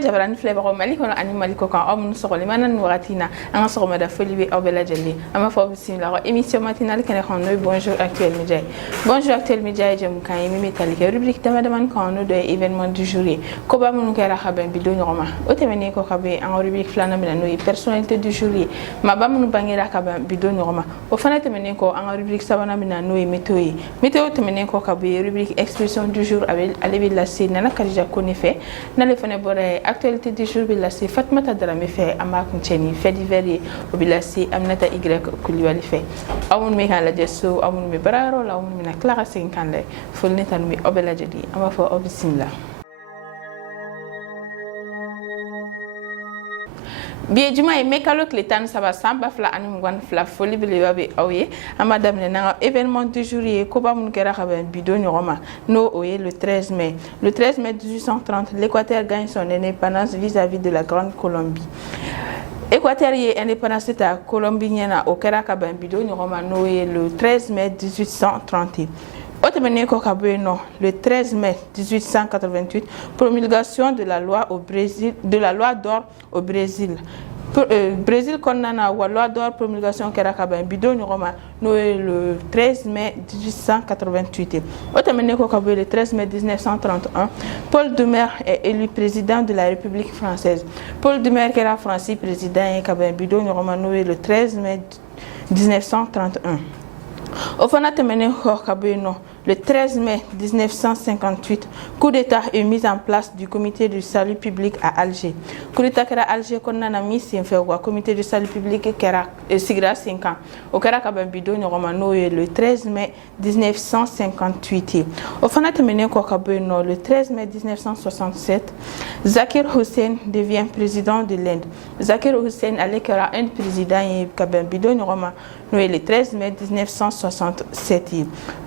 jabaran flebaro maliko no ani maliko kan om sogoli manan waratina an sogoma da folibi obela jeli ama fo bismillah émission matinale kene xonno bonjour actuel média bonjour actuel média jëm kan yimi metalike rubrique dama dama kan no de événement du jour ko ba mun kera xaben bi do ñoma o temene ko xabe en rubrique flana mi no personnalité du jour ma ba mun bangira xaben bi do ñoma o fana temene ko en rubrique sabana mi no météo temene ko xabe rubrique expression du jour avec Alibi Lassi nana Karija Kone fait na le fane bore actualité du jour Bilassi Fatmata Dramé fait Amak Ncheni fait divers au Bilassi Aminata Y Koulibaly fait amun mi kan la jesso amun mi bararo la amun mi na Clara Senkande ful netan mi obela jadi ama fo obisimla biye juma e mekalo kletan saba samba fla anim gwan fla foli bile babe awye amadam ne na événement du jour e ko ba mun kera xaben bido nyoma no oye le 13 mai 1830 l'Équateur gagne son indépendance vis-à-vis de la Grande Colombie. Équateur est indépendance de la Colombie au kera xaben bido nyoma no oye le 13 mai 1830. Autrement qu'au le 13 mai 1888, promulgation de la loi d'or au Brésil. Brésil condamna la loi d'or promulgation Kerakaben bidon Roma le 13 mai 1888. Autrement qu'au le 13 mai 1931, Paul Doumer est élu président de la République française. Paul Doumer qui era français président et Kaben bidon Roma le 13 mai 1931. Au Fana Temene Khokabeno, le 13 mai 1958, coup d'État est mis en place du comité du salut public à Alger. Coup d'État qui a Alger qu'on a mis si on comité du salut public qui a sigra 5 ans. Au Karakabambido Romano le 13 mai 1958. Au Fana Temene Khokabeno, le 13 mai 1967, Zakir Hussein devient président de l'Inde. Zakir Hussein allait qu'il y a un président et Kabambido Romano le 13 mai 1967.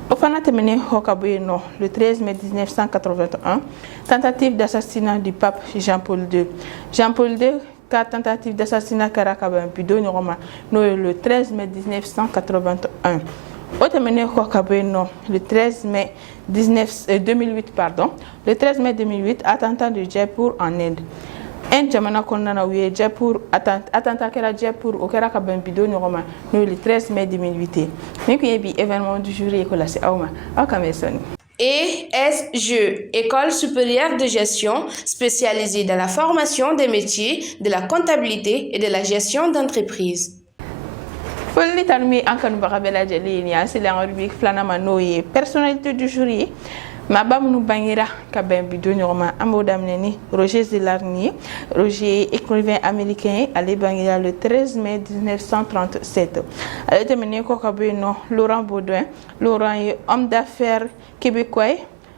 Au Fanatemene Hokabueno, le 13 mai 1981, tentative d'assassinat du pape Jean-Paul II. Jean-Paul II, tentative d'assassinat Karakaben Bido Roma, le 13 mai 1981. Au Temene Hokabueno, le 13 mai 2008, le 13 mai 2008, attentat de Jaipur en Inde. Un jamana konnana wiye Jaipur attentat kera Jaipur o kera ka ben bido nyoma no le 13 mai 2008 mais ko yebi événement du jour e ko la se awma aw kamesoni ESGE, École supérieure de gestion spécialisée dans la formation des métiers de la comptabilité et de la gestion d'entreprise. Folli tanmi ankanu bakabela jeli ni asile en rubrique flanama noye personnalité du jour ma bamnu bangira ka ben bido nyoma amodam neni Roger Zelarnier. Roger écrivain américain allé bangira le 13 mai 1937. Elle terminé ko kabeno Laurent Baudouin. Laurent est homme d'affaires québécois.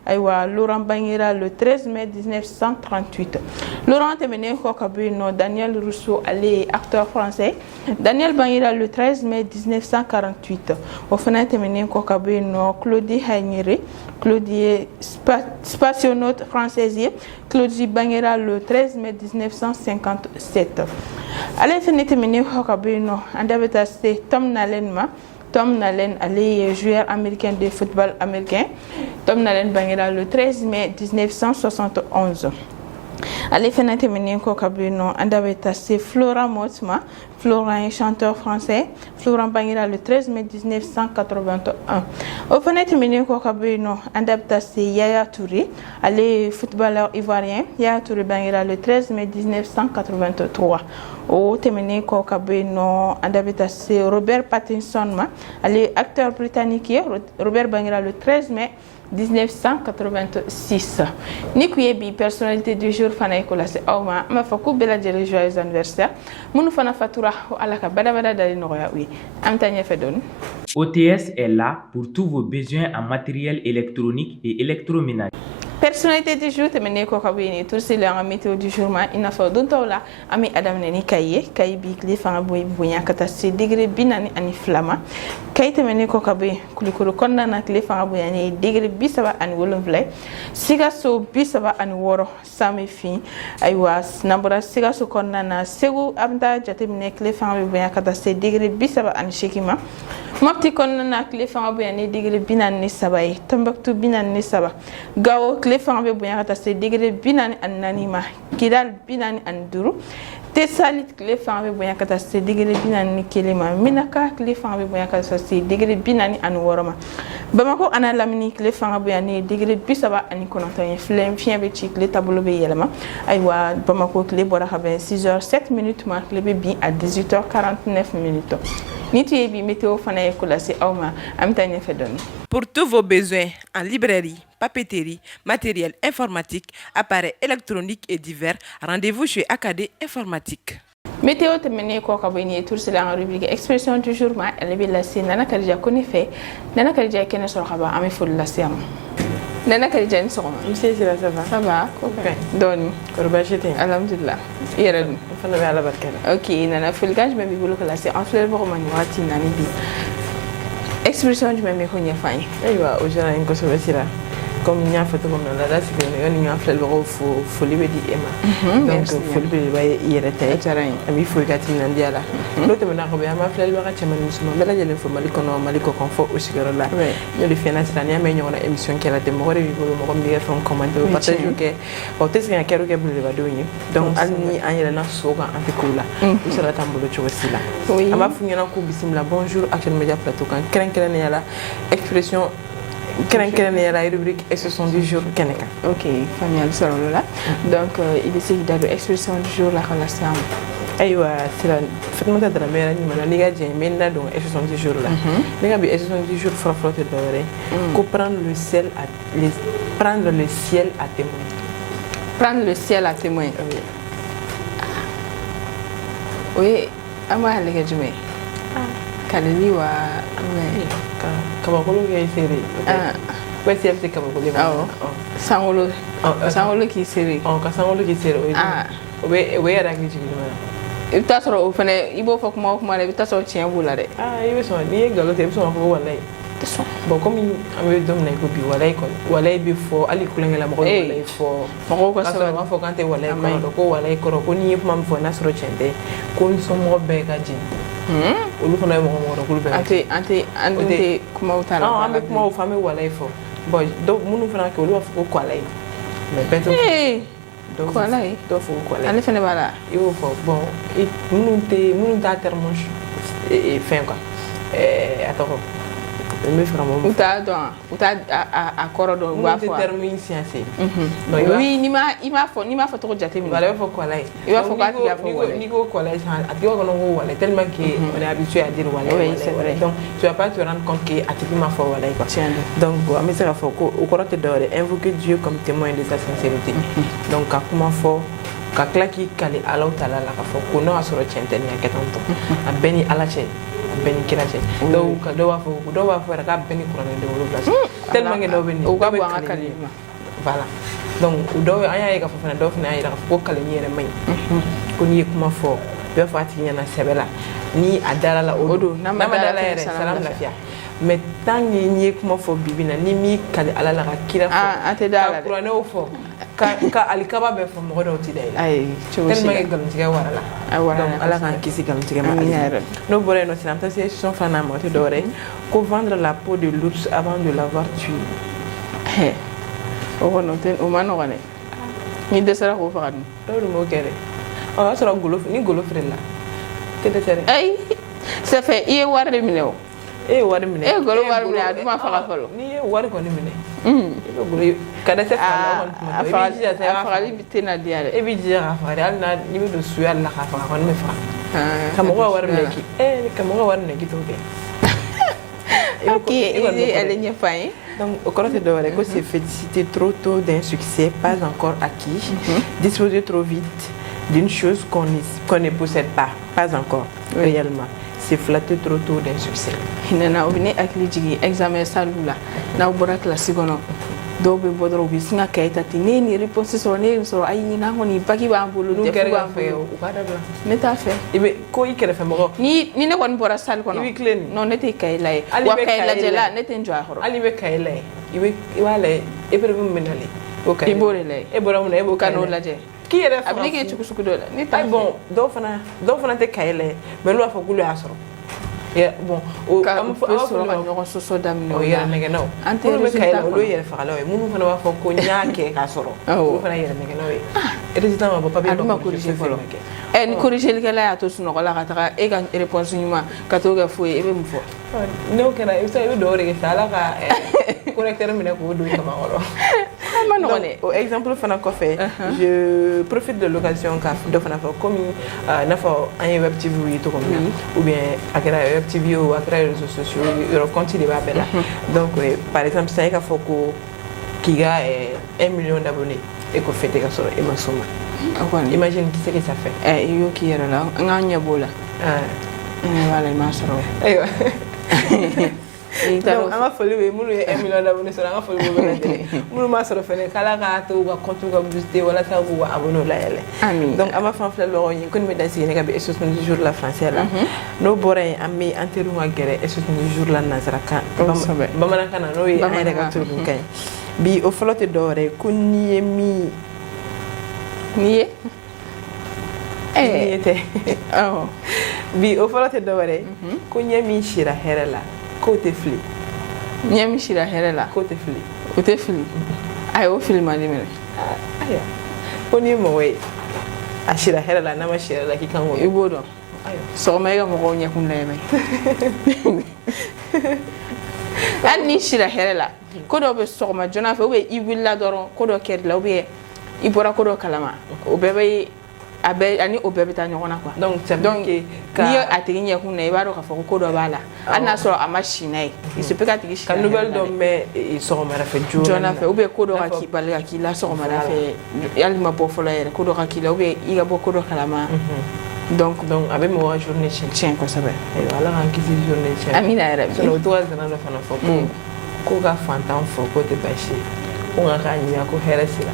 Aywa Laurent Bangira le 13 mai 1938. Laurent terminé ko kabeno Daniel Rousseau allé acteur français. Daniel Bangira le 13 mai 1948. Au final terminé ko kabeno Claudie Hagneri. Claudie spationaute française. Claudie Bangira le 13 mai 1957. Allez finir terminé ko kabeno andabetaste Tom Nalenma. Tom Nalen, joueur américain de football américain. Tom Nalen Bangira le 13 mai 1971. Allez, finir terminer Kokabino, Andabeta, c'est Florent Motma. Florent est chanteur français. Florent Bangira le 13 mai 1981. Au fenêtre terminer Kokabino, Andabeta, c'est Yaya Touré. Allez, footballeur ivoirien. Yaya Touré Bangira le 13 mai 1983. Au terminer Kokabino, Andabeta, c'est Robert Pattinson. Allez, acteur britannique. Robert Bangira le 13 mai 1986. Nikuye bi personnalité du jour fana ikola se awma ma faku bela jere joyeux anniversaire munu fana fatura alaka bada dali noya wi amtanya fedon. OTS est là pour tous vos besoins en matériel électronique et électroménager. Personnalité du jour temene ko kabini tout c'est la météo du jour ma ina fa don tawla ami adam ne ni kaye bi kli fa boy bunya kata se degré binani ani flama kay temene ko kabe kulikuru konna na kli fa boy ani degré bisaba ani wolonvle siga so bisaba ani woro sami fi aywa nambara siga so konna na segu amda jatemne kli fa boy bunya kata se degré bisaba ani shekima mapti konna na kli fa boy ani degré binani sabay tambaktu binani saba gawo tile fanga bɛ bonya ka taa se degré 44 ma kidal 45 te salit tile fanga bɛ bonya ka taa se degré 41 ma minaka tile fanga bɛ bonya ka taa se degré 46 ma Bamako ana Lamini tile fanga bonya ni degré 39 ye fiɲɛ bɛ ci tile taabolo bɛ yɛlɛma ayiwa Bamako tile bɔra ka bɛn 6h07 minutes ma tile bɛ bin à 18h49 minutes ni tu ye bi météo fana ye ko lase aw ma an bɛ taa ɲɛfɛ dɔɔni. Pour tous vos besoins en librairie, papeterie, matériel informatique, appareils électroniques et divers, rendez-vous chez AKD Informatique. Météo tɛmɛnen kɔ ka bɔ yen tour c'est la rubrique expression du jour ma elle bɛ lase Nana Kadija ko ne fɛ Nana Kadija ye kɛnɛ sɔrɔ ka ban an bɛ foli lase a ma. Nana Kadija ni sɔgɔma. Monsieur Sira ça va? Ça va ko dɔɔni. Kɔri baasi tɛ yen? Alhamdulillah i yɛrɛ dun? N fana bɛ Ala barika la. Ok Nana folikan jumɛn b'i bolo ka lase an filɛbagaw ma nin wagati in na ni bi expression jumɛn bɛ ko ɲɛfɔ an ye. Ayiwa o diyara n ye kosɛbɛ Sira. Comme n y'a fɔ cogo min na laada sigilen don yani n ka filɛbagaw fo foli bɛ di e ma. Donc foli belebeleba ye i yɛrɛ ta ye. A diyara n ye. An b'i fo i ka timinandiya la. N'o tɛmɛna ka bɔ yen an b'a filɛbaga cɛman ni musoman bɛɛ lajɛlen fo Mali kɔnɔ Mali kɔ kan fɔ o sigiyɔrɔ la. N y'o de f'i ɲɛna Sira n'i y'a mɛn ɲɔgɔnna émission kɛla ten mɔgɔ de b'i bolo mɔgɔ min b'i ka fɛnw commenter o partage kɛ wa o tɛ se ka kɛ belebebadenw ye. Donc hali ni an yɛlɛnna so kan an tɛ k'o la. U sera t'an bolo cogo si la. An b'a f'u ɲɛna k'u bisimila bonjour Actuel Media Plateau kan kɛrɛnkɛrɛnnenya la expression kɛrɛnkɛrɛnnenya la rubrique expression du jour kɛnɛ kan. Ok faamuyali sɔrɔ o la donc i bɛ se k'i da don expression du jour la ka lase an ma. Ayiwa Sira Fatumata Darame yɛrɛ ɲuman n'i ka diɲɛ n bɛ n da don expression du jour la. Ne ka bi expression du jour fɔlɔfɔlɔ tɛ dɔwɛrɛ ye ko prendre le ciel à témoin. Prendre le ciel à témoin. O ye an b'a lajɛ jumɛn ye? Kaleli wa kabakolo kɛ i seere ko ciel tɛ kabakolo ye. Awɔ sankolo k'i seere. Ka sankolo k'i seere o bɛ yɛrɛ hakili jigin jumɛn na? I bɛ taa sɔrɔ o fana i b'o fɔ kuma o kuma la i bɛ taa sɔrɔ tiɲɛ b'o la dɛ. I bɛ sɔn n'i ye nkalon tigɛ i bɛ sɔn ka fɔ ko walayi. Tɛ sɔn. Bon comme an bɛ don min na i ko bi walayi kɔni walayi bɛ fɔ hali kulonkɛ la mɔgɔw bɛ walayi fɔ. Mɔgɔw ka K'a sɔrɔ u b'a fɔ k'an tɛ walayi kɔrɔ dɔn ko walayi kɔrɔ ko n'i ye kuma min fɔ n'a sɔrɔ tiɲɛ tɛ ko n somɔgɔ bɛɛ ka jɛn. Olu fana ye mɔgɔ dɔn k'olu bɛɛ ka jɛn. An tɛ kumaw ta la. An bɛ kumaw fɔ an bɛ walayi fɔ bon minnu fana kɛ olu b'a fɔ ko kwalayi mais bɛɛ t'o fɔ. Kwalayi dɔw fɔ ko kwalayi. ale fana b'a la. I y'o fɔ bon minnu t'a terme fɛn quoi a tɔgɔ n bɛ fɛ ka mun. U t'a dɔn u t'a a kɔrɔ dɔn u b'a fɔ. Minnu tɛ terme in science. Oui n'i m'a fɔ tɔgɔ jateminɛ. Voilà i b'a fɔ kwalayi. I b'a fɔ k'a tigi y'a fɔ walayi. N'i ko kwalayi a tigi b'a kɔnɔ ko walayi tellement que on est habitué à dire walayi. Oui c'est vrai. Donc tu vas pas te rendre compte que a tigi ma fɔ walayi quoi. Donc bon an bɛ se ka fɔ ko o kɔrɔ tɛ dɔwɛrɛ invoquer Dieu comme témoin de sa sincérité. Donc ka kuma fɔ ka tila k'i kale Alahu Taala la k'a fɔ ko n'o y'a sɔrɔ tiɲɛ tɛ nin ka kɛ tan tɔ a bɛɛ ni Ala cɛ a bɛɛ ni kira cɛ. Dɔw b'a fɔ yɛrɛ k'a bɛɛ ni kuranɛ den 7 cɛ tellement que dɔw bɛ nin. O ka bon an ka kale ma. Voilà donc dɔw an y'a ye k'a fɔ fana dɔw fana y'a jira k'a fɔ ko kaleli yɛrɛ man ɲi ko n'i ye kuma fɔ i b'a fɔ a tigi ɲɛna sɛbɛ la ni a dala la o don n'a ma dala yɛrɛ salam lafiya mais tant que n'i ye kuma fɔ bibi na ni m'i kale Ala la ka kira fɔ ka kuranɛw fɔ ka alikaba bɛɛ fɔ mɔgɔ dɔw tɛ da i la tellement que nkalontigɛ wara la donc Ala k'an kisi nkalontigɛ ma n'o bɔra yen nɔ sisan an bɛ taa se émission filanan ma o tɛ dɔwɛrɛ ye ko vendre la peau de l'ours avant de l'avoir tué. O kɔni o ma nɔgɔn dɛ n'i dɛsɛra k'o faga dun. Dɔw de m'o kɛ dɛ o y'a sɔrɔ ni golo feerela tɛ dɛsɛ dɛ. Ayi c'est fait i ye wari de minɛ o. E ye wari minɛ. E ye golo wari minɛ a dun ma faga fɔlɔ. N'i ye wari kɔni minɛ. I bɛ golo ka dɛsɛ a fagali tɛna diya dɛ. E b'i jija k'a faga de hali n'i bɛ don suya la k'a faga kɔni bɛ faga. Ka mɔgɔw ka wari minɛ ka mɔgɔw ka wari minɛ k'i t'o kɛ. Ok i ye ale ɲɛfɔ an ye. Donc au kɔrɔ tɛ dɔwɛrɛ ko se féliciter trop tôt d'un succès pas encore acquis, disposer trop vite d'une chose qu'on ne possède pas encore réellement. C'est flatter trop tôt d'un succès. Hinɛna o bɛ ne hakili jigin examen salle la n'aw bɔra kilasi kɔnɔ dɔw bɛ bɔ dɔrɔn u bɛ sin ka cahier ta ten ne ye nin réponse sɔrɔ ne ye nin sɔrɔ ayi ɲinan kɔni baki b'an bolo defu b'an bolo u ka dabila. Ne t'a fɛ. I bɛ ko i kɛrɛfɛ mɔgɔ. Ni ne kɔni bɔra salle kɔnɔ. I bɛ tilen nin. Non ne tɛ cahier lajɛ wa cahier lajɛla ne tɛ n jɔ a kɔrɔ. Hali i bɛ cahier lajɛ i b'a lajɛ épreuve min bɛ nalen o cahier. I b'o de lajɛ. E bɔra mun na e b'o ka n'o lajɛ. K'i yɛrɛ faga. A bɛ ne kɛ cogo sugu dɔ la ne t'a fɛ. Bon dɔw fana tɛ cahier lajɛ mais olu b'a fɔ k'olu y'a sɔrɔ. bon am fo ñoko soso dam no ya nege no ante résultat ko lo yere fa lawe munu fana wa fo ko nyaake ka soro ko fana yere nege no résultat ma papa be ko corriger folo ni corriger le la to suno la ka ta e ka réponse nyuma ka to ga fo e be mu fo no kena e so e do re sala ka correcteur mi ko do kama wolo donc au exemple fana ko fait je profite de l'occasion ka do fana fa comme na fa un web tv to comme ou bien akira web tv ou akira réseaux sociaux le compte il va bella donc par exemple ça ka fa ko kiga 1 million d'abonnés et ko fete ka soro e masoma imagine qui c'est que ça fait yo ki yera la nga nyabola wala ma soro aywa donc anga foli we mulu 1 million d'abonnés sur anga foli we bela mulu ma soro fene kala ka to ga compte ga booster wala sa go abonné la yele donc ama fan fla lo yin kon me dasi ne ga be 70 jours la français la no boré ami enteru ma gere 70 jours la nazaraka bamana kana no yi ay daga to dum kay bi o flotte dore kunni mi niye te bi o flotte dore kunni mi shira herela côté fli nyami shira herela côté fli ay o film ali mere aya koni mo we ashira herela na ma shira la kikango ibodo ayo so ma ga mo ko nyakun lay may ani shira herela ko do be so ma jona fe o be ibilla doron ko do ker la o be ibora ko do kalama o be be abe ani o bebe ta nyona kwa donc ça veut dire que ni atigi nyakun na ibaro ka foko ko do bala ana so amashina il se peut ka tigi ka nouvelle do mais il so ma fa jona fe o be ko do ka ki bala ki la so ma fe yali ma bo fola yere ko do ka ki la o be iga bo ko do kalama donc abe mo wa journée chien ko sabe et voilà en qui journée chien amina arabi so no to azana do fana foko ko ga fantan foko te bashi ko nga ka nya ko heresila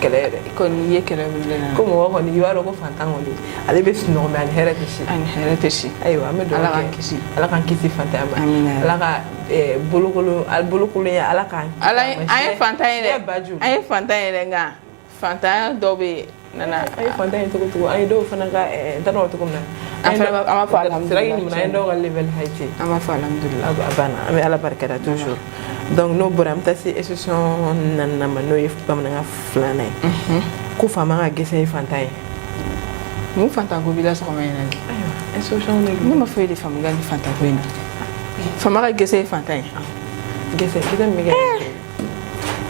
kelere ko ni ye kelere lena ko mo ko ni yaro ko fantan woni ale be sino me an herete shi aywa me do ala kan kisi fantan ba ala ka bolokolo al bolokolo ya ala kan ala ay fantan ere nga fantan do be nana ay fantan to ay do fana ga tano to kumna ama fa alhamdulillah sira ni na ndo ga level haiti ama fa alhamdulillah abana ame ala barakata toujours donc no boram tasi association nanna ma no yef bamna nga flana ko fama nga gese fantai mu fanta ko bila so ma ina ayo association ni ma fe de fama ga fanta ko ina fama ga gese fantai gese mi ga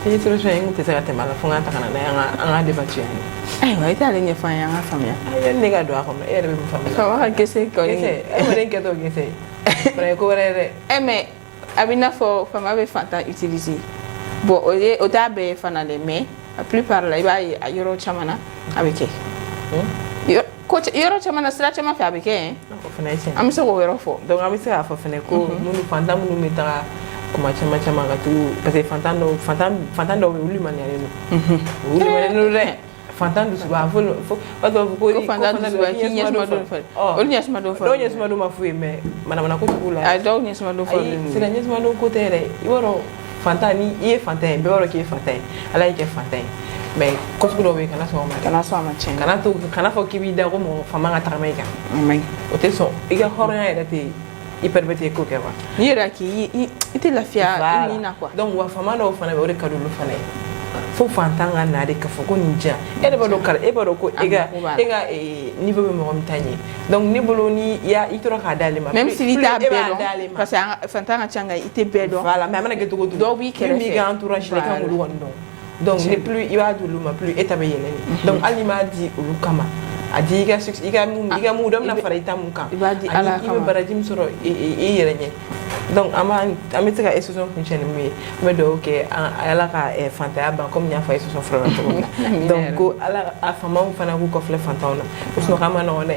ni solution ngi te sa tema la fonga ta kana na nga debatu yani aywa ita le nyefa ya nga fama ya ayo ne ga do akoma ere be fama fama ga gese ko ni gese e mo den ke to gese pre ko rere mais abina fo fama be fanta utiliser bon o ta be fana le mais la plupart la iba yoro chamana avec yoro chamana sira chama fa avec ko fana ese am so go yoro fo donc am se afa fana ko munu fanta munu meta kuma chama ga tu parce que fanta do wuli mani ale no wuli mani no re fanta du suba fo wato ko fanta du suba ki nyesma do fo o nyesma do fo do nyesma do ma fu me mana ko tukula ay do nyesma do fo sira nyesma do ko tere iworo fanta ni ie fanta be woro ki fanta ala ke fanta mais ko tukulo we kana so ma chen kana fo ki bi da ko mo fama ga tarmeka mai o te so iga hornya ida te iperbete ko ke wa ni ra ki ite la fia ni na kwa donc wa fama do fana be o de kadulu fana fo fantanga na de ka fo ko ninja e de bado kala e bado ko ega niveau be mo mtanye donc ni bolo ni ya itoro ka dale ma même si vita bedo parce que fantanga changa ite bedo voilà mais amana ke to go do wi kere mi ga entourage le kan go wondo donc ne plus il va du luma plus étape yeleni donc alima di ulukama adi iga mu dom na farita mu kan ibadi ala kama barajim soro yerenye donc amete ka association fonctionne me do ke ala ka fanta ba comme nya fa association frère to donc ko ala afama fana ko fle fanta ona usno kama no ne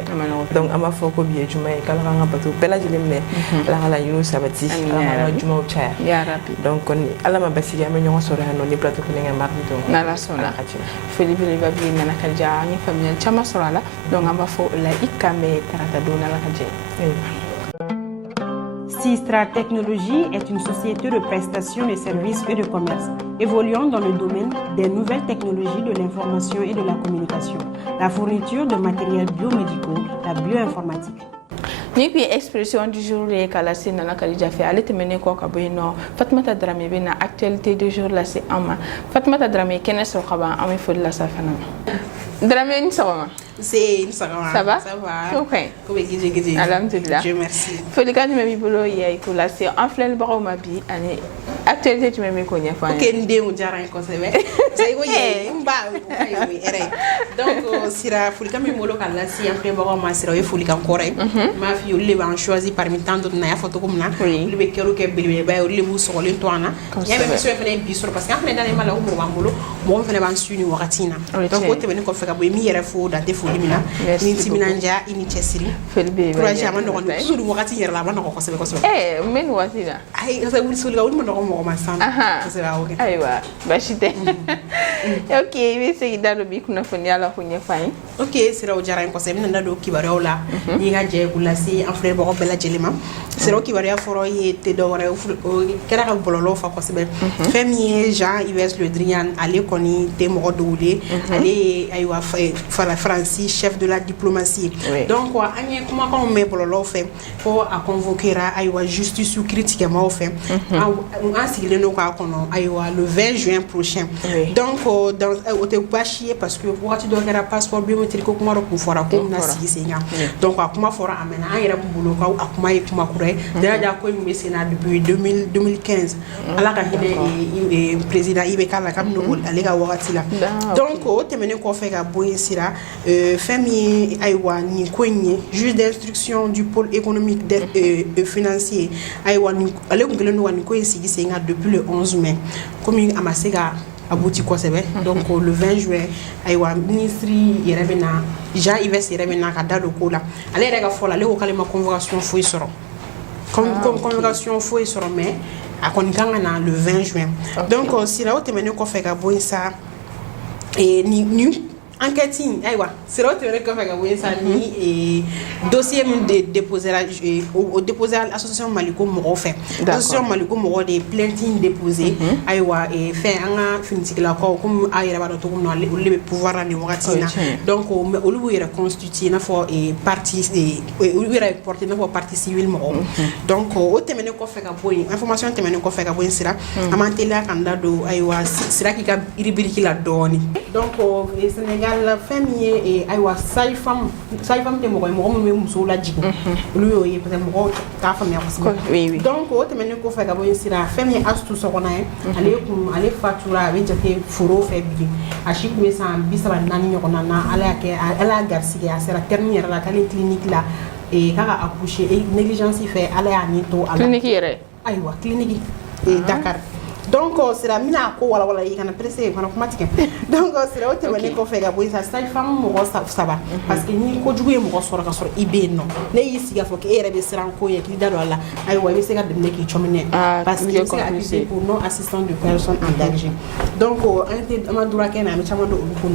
donc ama fo ko biye juma e kala nga bato bela jilim ne ala yunu sabati ala juma o cha ya rabbi donc on ala ma basiga me nyon soro no ni plateau ko nga mardi donc na la sona Philippe le babi na kanja ni famille chama soro ala donc on va faire la ikame tarata dona la kaje. Sistra Technologies est une société de prestation de services et de commerce évoluant dans le domaine des nouvelles technologies de l'information et de la communication, la fourniture de matériels biomédicaux, la bioinformatique. ni bi expression du jour le kala se nana Khadija fe ale temene ko ka boyno Fatmata Dramé be na actualité du jour la c'est ama Fatmata Dramé kene so khaba ami fo la sa fana Dramé ni sama c'est une sagama ça va OK ko be gije alhamdulillah Dieu merci Folika ni memi bolo ya ko la c'est en flel ba ma bi ani actualité tu memi ko nya fa OK ndemu jaran ko sebe c'est ko ye mba ayo ere donc sira Folika mi molo kala si en flel ba ma sira ye Folika kore ma fi le ba choisi parmi tant d'autres na ya photo comme na le be kero ke bilbe ba le bu so le toana ya be so fene bi so parce que en flel dans les mala ko mo molo mo fene ban suni wakatina donc ko te beni ko feka bo mi yere fo da te fo limina ni timinanja ini chesiri felbe courage amana ko toujours wakati yere la bana ko sebe men wasina ay sa wul sul ga wul mo ko ma san c'est là OK aywa bashite OK we se dalo bi kuna foni ala ko nyefai OK sira o jara ko sebe nda do kibaro la ni ga je kula si en frère bo bela jelima sira o kibaro foro ye te do wara o kera ka bololo fa ko sebe femi Jean Yves Le Drian ale koni te mo doulé ale aywa fa Francis chef de la diplomatie donc quoi anye comment on met bololo fait pour à convoquer aywa justice ou critiquement fait en signé no ka kono aywa le 20 juin prochain donc dans au te pas chier parce que pour tu dois faire passeport biométrique ko kuma ko fora ko na si senga donc kuma fora amena ayra bulo ka akuma e kuma kure déjà ko mi sénat depuis 2015 ala ka hine président Ibeka la kam no ale ga wakati la donc o te mene ko fait ga boy sira fami aywa ni konye juge d'instruction du pôle économique et financier aywa ni ale ko ngelo no ni ko sigi senga depuis le 11 mai comme amasega abouti ko sebe donc le 20 juin aywa ministry yerebena Jean Yves yerebena ka dalo ko la ale rega fola le ko kalema convocation foi soro convocation foi soro mais a konikanga na le 20 juin donc si la haute menu ko fait ga boy ça et ni enquêting aywa c'est là où tu veux que faire oui ça ni dossier de déposer au déposer à l'association Maliko Moro fait l'association Maliko Moro des plaintes déposées aywa et fait un finit la quoi comme ayra ba to comme le pouvoir ni wakatina donc au lieu de constituer na fo et partie et au lieu de porter na fo partie civile Moro donc au temene ko fait ga boy information temene ko fait ga boy sira amantela kanda do aywa sira ki ka iribiriki la doni donc Sénégal la famille et aywa sai femme de mo me muso la jigo lui yi peut être mo ta famille oui donc o te mene ko fa ga bo sira famille astu so kona ale fatura avec te furo fe bi a shi ku sa bisa ba nani nyoko na ala garsi ya sera terminer la clinique la et kaka accoucher et négligence fait ala ya ni to ala clinique yere aywa clinique et Dakar donc c'est la mina ko wala yi kana pressé kana automatique donc c'est la haute mane ko fega boy sa stage femme mo ça va parce que ni ko juguye mo soro ka soro ibe no ne yi siga fo ke ere be siran ko ye ki dalo ala ay wa be sega de ne ki chomine parce que c'est appuyé pour non assistant de personnes en danger donc ante amadura kena mi chamando ko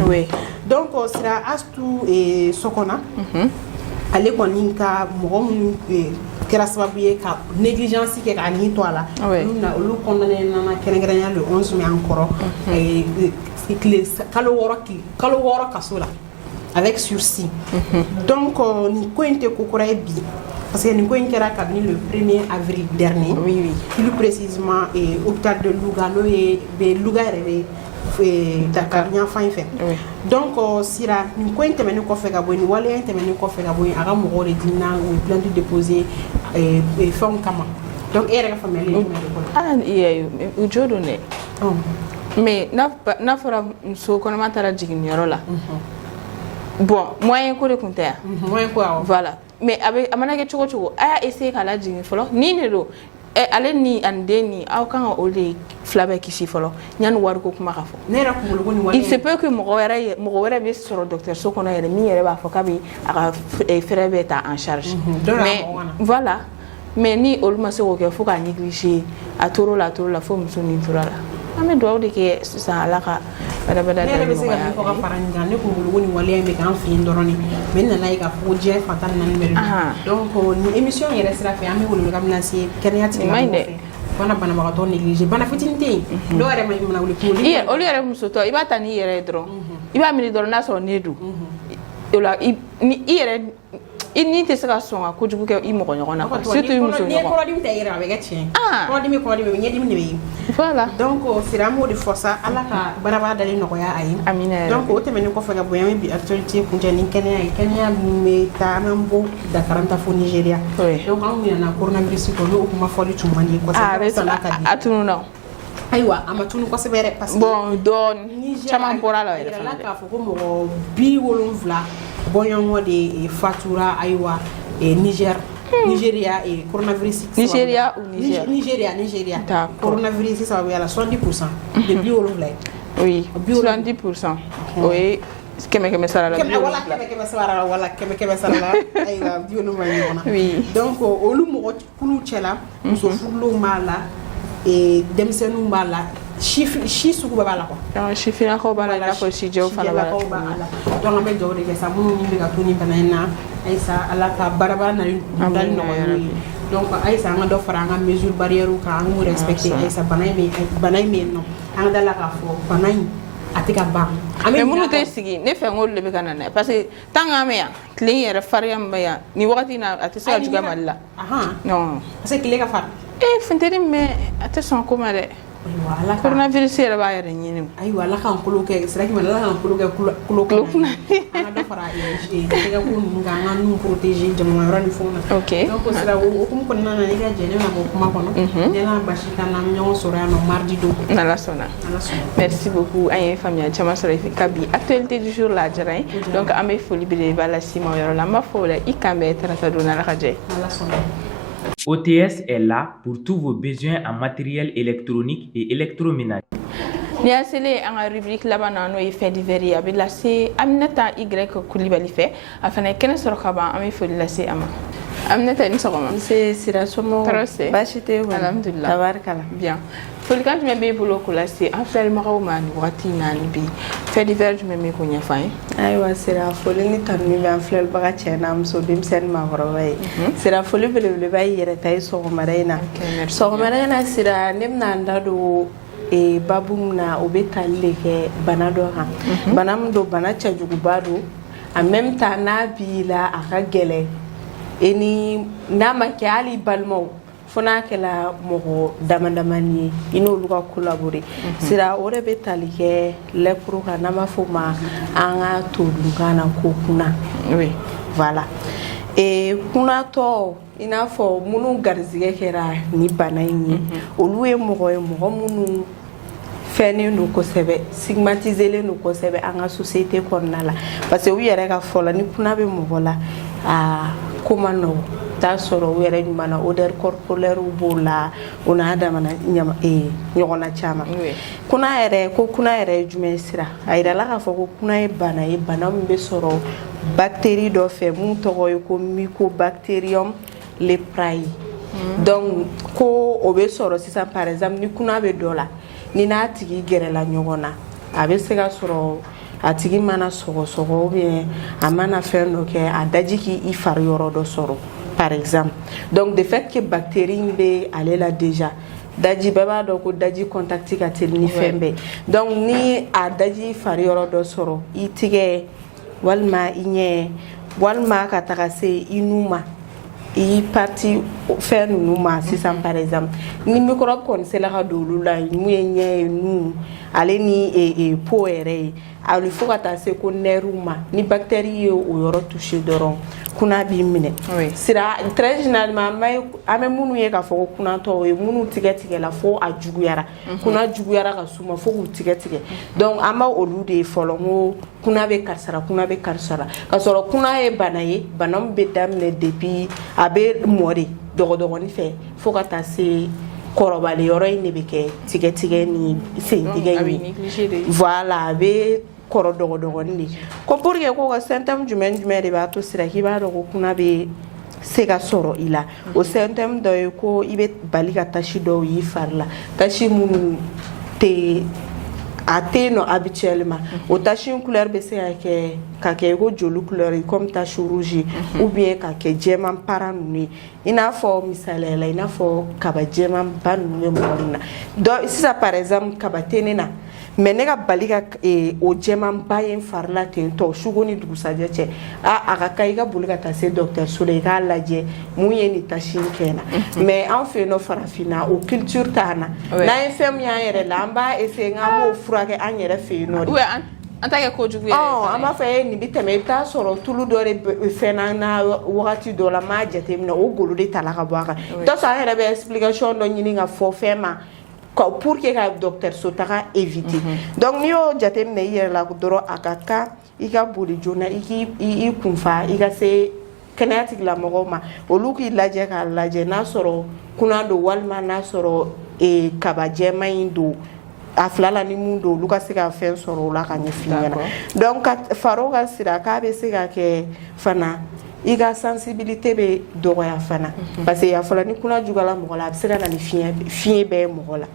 donc c'est la astu et sokona ale koninka mo kera sababu ye ka négligence ke ka ni to ala na lu condamné na kerengrenya le 11 mai encore et kalo woro kasola avec sursis donc ni ko inte ko kora bi parce que ni ko inkera kabini le 1er avril dernier plus précisément et hôpital de Lugano et be Lugare Dakar nya fin fait donc sira ni ko intervenir ko fe ga bo ni wala intervenir ko fe ga bo aga mo gore dina ou plan de déposer et forme kama donc era ga famille u jodo ne mais na fora so ko na tara jigin yoro la bon moyen ko de compter moyen ko voilà mais avec amana ke chogo aya essayer kala jigin folo ni ne do ale ni andeni aw kan ole flabe kishi folo nyan war ko kuma kafo nera ko ngolo ni wala il se peut que mo wera be sur docteur so kono yere mi yere ba fo kabi aka frebe ta en charge mais voilà mais ni olma se ko ke fo ka négliger a toro la fo muso ni toro la ame do de ke sa alaka bada ne be se ga ko ka faranga ne ko ngolo ni wala me kan fi ndoroni men na like ko je fatal na numéro donc ni émission yere sera fait ame wolo kam na si kenyaati bana ba to négliger bana fitinité do yere may mona wuli ko li o yere muso to ibata ni yere dron iba mi dron na so nedu ola ni yere i ni tɛ se ka sɔn ka kojugu kɛ i mɔgɔ ɲɔgɔn na surtout i muso ɲɔgɔn. Ni kɔrɔdimi tɛ yɛrɛ a bɛ kɛ tiɲɛ. Kɔrɔdimi ɲɛdimi de bɛ yen. Voilà. Donc sira m'o de fɔ sa Ala ka barabara dali nɔgɔya a ye. Amina. Donc o tɛmɛnen kɔfɛ ka bɔ yan bi actualité kuncɛ ni kɛnɛya ye. Kɛnɛya min bɛ taa an bɔ Dakar an ta fo Nigeria. Donc an ɲinɛna coronavirus kɔ n'o kuma fɔli tun man di kosɛbɛ. A tununa. Ayiwa a ma tunu kosɛbɛ yɛrɛ parce que bon dɔɔni caman bɔra la yɛrɛ fana. K'a fɔ ko mɔgɔ 70 bɔɲɔgɔn de fatura ayiwa Nigeria coronavirus. Nigeria ou Niger? Nigeria. Coronavirus sababuya la 70% de 70 oui 70%. O ye kɛmɛ sara la. Kɛmɛ sara la wala kɛmɛ sara la ayiwa 70 ɲɔgɔn na. Oui. Donc olu mɔgɔ kulu cɛla muso furulenw b'a la denmisɛnninw b'a la si sugu b'a la quoi. Sifinnakaw b'a la i n'a fɔ sijɛw fana b'a la. Donc an bɛ dugawu de kɛ sa minnu bɛ ka to nin bana in na ayisa Ala ka barabara nali nɔgɔya n'o ye. Donc ayisa an ka dɔ fara an ka mesure barrière kan an k'u respecter ayisa bana in bɛ yen nɔ an ka dala k'a fɔ bana in a tɛ ka ban. Mais minnu tɛ sigi ne fɛ n k'olu de bɛ ka na n'a ye parce que tant qu'an bɛ yan tile in yɛrɛ farinya min bɛ yan nin wagati in na a tɛ se ka juguya Mali la. Non. Parce que tile ka farin. Funteni mais a tɛ sɔn ko ma dɛ. Coronavirus yɛrɛ b'a yɛrɛ ɲini. Ayiwa Ala k'an kolo kɛ sira k'i Ala k'an kolo kɛ kulo kunna. An ka dɔ fara tɛgɛ ko ninnu kan an ka nun protéger jamana yɔrɔ ni fɛnw na. Ok. Donc sira o hukumu kɔnɔna na i ka jɛ ne ma bɔ kuma kɔnɔ. Yala basi t'an na ɲɔgɔn sɔrɔ yan nɔ mardi don. Ala sɔnna. Merci beaucoup an ye faamuya caman sɔrɔ ka bi actualité du jour la a diyara n ye donc an bɛ foli belebeleba lase ma o yɔrɔ la an b'a fɔ o la i kan bɛɛ tarata don Ala ka jɛ. Ala sɔnna. OTS est là pour tous vos besoins en matériel électronique et électroménager. Ni y'a selen an ka rubrique laban na n'o ye fait divers ye a bɛ lase Aminata Y Kulibali fɛ a fana ye kɛnɛ sɔrɔ ka ban an bɛ foli lase a ma. Aminata ni sɔgɔma. Nse Sira somɔgɔw. Tɔɔrɔ tɛ. Baasi tɛ yen. Alhamdulilah. Tabarikala. Bien. Folikan jumɛn b'e bolo k'o lase an filɛlimɔgɔw ma nin wagati in na ni bi fait divers jumɛn bɛ k'o ɲɛfɔ an ye. Ayiwa Sira foli ni tanu bɛ an filɛlibaga cɛ n'a muso denmisɛnnin maakɔrɔba ye. Sira foli belebeleba y'i yɛrɛ ta ye sɔgɔmada in na. Sɔgɔmada in na Sira ne bɛna n da don babu min na o bɛ tali de kɛ bana dɔ kan. Bana min don bana cɛjuguba don en même temps n'a b'i la a ka gɛlɛn n'a ma kɛ hali balimaw fo n'a kɛla mɔgɔ damadamani ye i n'olu ka collaborer Sira o de bɛ tali kɛ lɛpuru kan n'an b'a fɔ o ma an ka todunkan na ko kunna. Oui. Voilà. Kunnatɔ i n'a fɔ minnu garizigɛ kɛra ni bana in ye olu ye mɔgɔ minnu fɛnnen don kosɛbɛ stigmatiselen don kosɛbɛ an ka société kɔnɔna la parce que u yɛrɛ ka fɔlɔ ni kunna bɛ mɔgɔ la ko man nɔgɔn t'a sɔrɔ u yɛrɛ ɲuman na odeur corporelle b'o la o n'a damana ɲɔgɔnna caman kunna yɛrɛ ye jumɛn Sira a yirala k'a fɔ ko kunna ye bana min bɛ sɔrɔ bactérie dɔ fɛ mun tɔgɔ ye ko Mycobacterium leprae donc ko o bɛ sɔrɔ sisan par exemple ni kunna bɛ dɔ la ni n'a tigi gɛrɛla ɲɔgɔn na a bɛ se ka sɔrɔ a tigi mana sɔgɔsɔgɔ ou bien a mana fɛn dɔ kɛ a daji k'i fari yɔrɔ dɔ sɔrɔ par exemple donc de fait que bactérie bɛ ale la déjà daji bɛɛ b'a dɔn ko daji contact ka teli ni fɛn bɛɛ donc ni a daji fari yɔrɔ dɔ sɔrɔ i tigɛ walima i ɲɛ walima ka taga se i nu ma i parti fɛn ninnu ma sisan par exemple ni microbe kɔni sela ka don olu la mun ye ɲɛ ye nu ale ni po yɛrɛ ye a bɛ fo ka taa se ko nɛriw ma ni bactérie ye o yɔrɔ touché dɔrɔn kunna b'i minɛ Sira très généralement an bɛ minnu ye k'a fɔ ko kunnatɔw ye minnu tigɛla fo a juguyara kunna juguyara ka s'u ma fo k'u tigɛ donc an b'a olu de ye fɔlɔ ko kunna bɛ karisa la ka sɔrɔ kunna ye bana ye bana min bɛ daminɛ depuis a bɛ mɔ de dɔgɔdɔgɔnin fɛ fo ka taa se kɔrɔbali yɔrɔ in de bɛ kɛ tigɛ ni sentigɛ ye voilà a bɛ kɔrɔ dɔgɔdɔgɔnin de ko pour que ko ka symptôme jumɛn de b'a to Sira k'i b'a dɔn ko kunna bɛ se ka sɔrɔ i la o symptôme dɔ ye ko i bɛ bali ka tasi dɔw y'i fari la tasi minnu tɛ a tɛ yen nɔ habituellement o tasi couleur bɛ se ka kɛ ko joli couleur ye comme tache rouge ou bien ka kɛ jɛman para ninnu ye i n'a fɔ misaliya la i n'a fɔ kaba jɛman ba ninnu bɛ mɔgɔ min na donc sisan par exemple kaba tɛ ne na mais ne ka bali ka o jɛmanba ye n fari la ten tɔ sugo ni dugusajɛ cɛ a ka kan i ka boli ka taa se dɔgɔtɔrɔso la i k'a lajɛ mun ye nin tasi in kɛ na mais an fɛ yen nɔ farafinna o culture t'an na n'an ye fɛn min y'an yɛrɛ la an b'a essayer k'an b'o furakɛ an yɛrɛ fɛ yen nɔ de an ta kɛ kojugu yɛrɛ an b'a fɔ nin bɛ tɛmɛ i bɛ taa sɔrɔ tulu dɔ de fɛnna na wagati dɔ la n m'a jateminɛ o golo de tala ka bɔ a kan dɔ sɔrɔ an yɛrɛ bɛ explication dɔ ɲini ka fɔ fɛn ma pour que ka dɔgɔtɔrɔso taga éviter donc n'i y'o jateminɛ i yɛrɛ la dɔrɔn a ka kan i ka boli joona i k'i kunfa i ka se kɛnɛya tigilamɔgɔw ma olu k'i lajɛ k'a lajɛ n'a sɔrɔ kunan don walima n'a sɔrɔ kaba jɛman in don a fila la ni mun don olu ka se ka fɛn sɔrɔ o la ka ɲɛf'i ɲɛna donc ka faro ka sira k'a bɛ se ka kɛ fana i ka sensibilité bɛ dɔgɔya fana parce que a fɔra ni kunna juguyala mɔgɔ la a bɛ se ka na ni fiɲɛ bɛɛ ye mɔgɔ la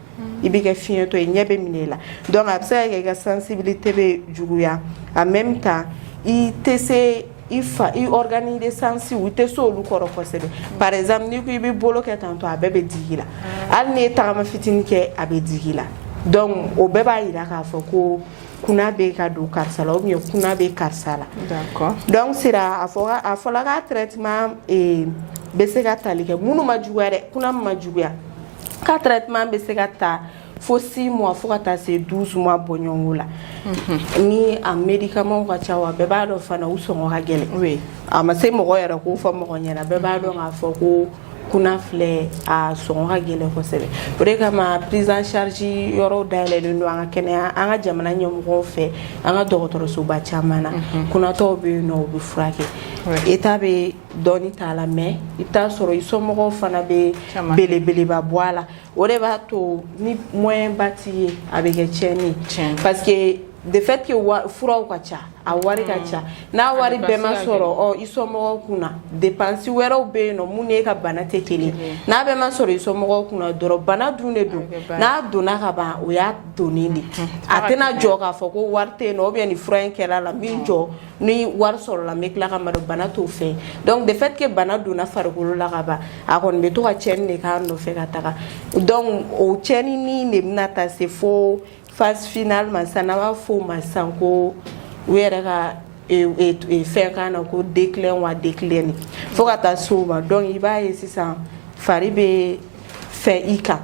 i bɛ kɛ fiɲɛtɔ ye ɲɛ bɛ minɛ i la donc a bɛ se ka kɛ i ka sensibilité bɛ juguya en même temps i tɛ se i organe de sens i tɛ se olu kɔrɔ kosɛbɛ par exemple n'i ko i b'i bolo kɛ tantɔ a bɛɛ bɛ digi i la hali n'i ye tagama fitinin kɛ a bɛ digi i la donc o bɛɛ b'a jira k'a fɔ ko kuna bɛ ka don karisa la ou bien kuna bɛ karisa la d'accord donc sera a fɔla ka traitement bɛ se ka tali kɛ minnu ma juguya dɛ kuna ma juguya ka traitement bɛ se ka ta fo 6 mois fo ka taa se 12 mois bɔɲɔgɔnko la ni a médicament ka ca wa bɛɛ b'a dɔn fana u sɔngɔ ka gɛlɛn a ma se mɔgɔ yɛrɛ k'o fɔ mɔgɔ ɲɛna bɛɛ b'a dɔn k'a fɔ ko kuna filɛ a sɔngɔ ka gɛlɛn kosɛbɛ o de kama prise en charge yɔrɔw dayɛlɛlen don an ka kɛnɛya an ka jamana ɲɛmɔgɔw fɛ an ka dɔgɔtɔrɔsoba caman na kunatɔw bɛ yen nɔ u bɛ furakɛ état bɛ dɔɔni t'a la mais i bɛ taa sɔrɔ i somɔgɔw fana bɛ belebeleba bɔ a la o de b'a to ni moyen ba t'i ye a bɛ kɛ tiɲɛni parce que de fait que furaw ka ca a wari ka ca n'a wari bɛɛ ma sɔrɔ i somɔgɔw kunna dépense wɛrɛw bɛ yen nɔ mun n'e ka bana tɛ kelen n'a bɛɛ ma sɔrɔ i somɔgɔw kunna dɔrɔn bana dun de don n'a donna ka ban o y'a donnen de a tɛna jɔ k'a fɔ ko wari tɛ yen nɔ ou bien ni fura in kɛra la min jɔ ni wari sɔrɔla n bɛ tila ka ma dɔn bana t'o fɛ donc de fait que bana donna farikolo la ka ban a kɔni bɛ to ka tiɲɛni de k'a nɔfɛ ka taga donc o tiɲɛni de bɛna taa se fo phase finale ma sisan n'an b'a fɔ o ma sisan ko u yɛrɛ ka fɛn kan na ko déclin wa déclin fo ka taa se o ma donc i b'a ye sisan fari bɛ fɛn i kan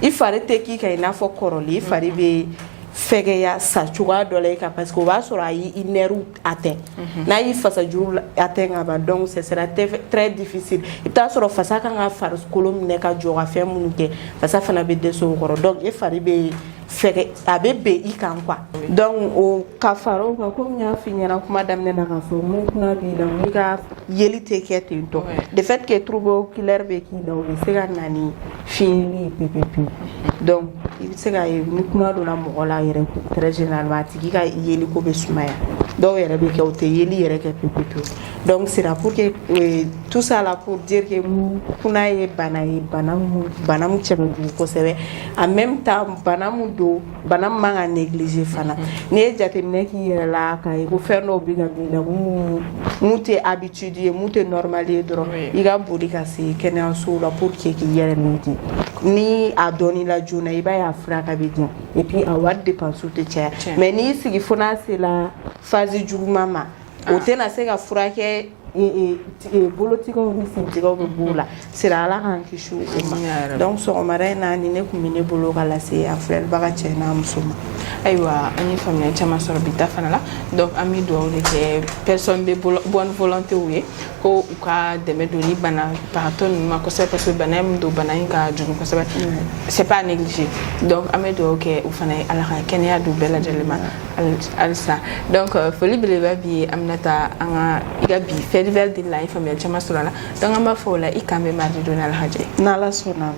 i fari tɛ k'i kan i n'a fɔ kɔrɔlen i fari bɛ fɛgɛya sa cogoya dɔ la i kan parce que o b'a sɔrɔ a y'i nerfs atteint n'a y'i fasajuru atteint ka ban donc ce sera très difficile i bɛ taa sɔrɔ fasa kan ka farikolo minɛ ka jɔ ka fɛn minnu kɛ fasa fana bɛ dɛsɛ o kɔrɔ donc e fari bɛ fɛgɛ a bɛ bɛn i kan quoi donc o ka fara o kan komi n y'a f'i ɲɛna kuma daminɛ na k'a fɔ mun kunna b'i la i ka yeli tɛ kɛ ten tɔ de fait que trouble oculaire bɛ k'i la o bɛ se ka na ni fiyɛli ye pepewu donc i bɛ se ka ye ni kuma donna mɔgɔ la yɛrɛ très généralement a tigi ka yeli ko bɛ sumaya dɔw yɛrɛ bɛ kɛ o tɛ yeli yɛrɛ kɛ pepewu donc c'est là pour que tout ça là pour dire que kuna ye bana ye bana mun cɛ ka jugu kosɛbɛ en même temps bana mun bana man ka négliger fana n'i ye jateminɛ k'i yɛrɛ la k'a ye ko fɛn dɔw bɛ ka don i la mun tɛ habitude ye mun tɛ normal ye dɔrɔn i ka boli ka se kɛnɛyasow la pour que k'i yɛrɛ lajɛ ni a dɔnni la joona i b'a ye a fura ka bɛ diyan et puis a wari dépense tɛ caya mais n'i sigi fo n'a sera phase juguman ma o tɛna se ka furakɛ bolotigɛw ni sentigɛw bɛ b'o la sira ala k'an kisi o ma donc sɔgɔmada in na ni ne tun bɛ ne bolo ka lase a filɛlibaga cɛ n'a muso ma ayiwa an ye faamuyali caman sɔrɔ bi ta fana la donc an bɛ dugawu de kɛ personne de bonne volonté ye ko u ka dɛmɛ don ni banabagatɔ ninnu ma kosɛbɛ parce que bana min don bana in ka jugu kosɛbɛ c'est pas négligé donc an bɛ dugawu kɛ u fana ye ala ka kɛnɛya d'u bɛɛ lajɛlen ma halisa donc foli belebeleba bi ye Aminata an ka i ka bi festival de la an ye faamuyali caman sɔrɔ a la donc an b'a fɔ o la i kan bɛ mardi don n'Ala ka jɛ ye n'Ala sɔnna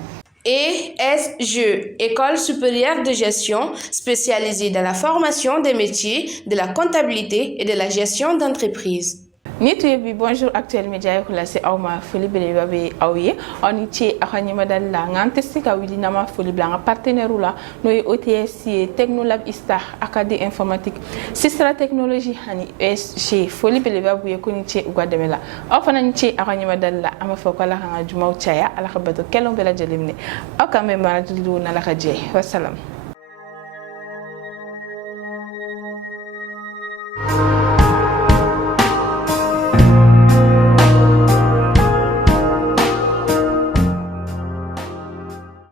ESG, École supérieure de gestion spécialisée dans la formation des métiers de la comptabilité et de la gestion d'entreprise. Ni tu es bonjour actuel média ko la se awma foli beleba be awye on ci akani madal la ngante sika wili na ma foli blanc partenaire la no OTS Technolab Ista Académie informatique Sistra technologie hani ESG foli beleba bu ko ni ci ugwademela ofana ni ci akani madal la ama fokala hanga jumaw chaya ala khabato kelon bela jelimne akame ma du na la khaje wassalam.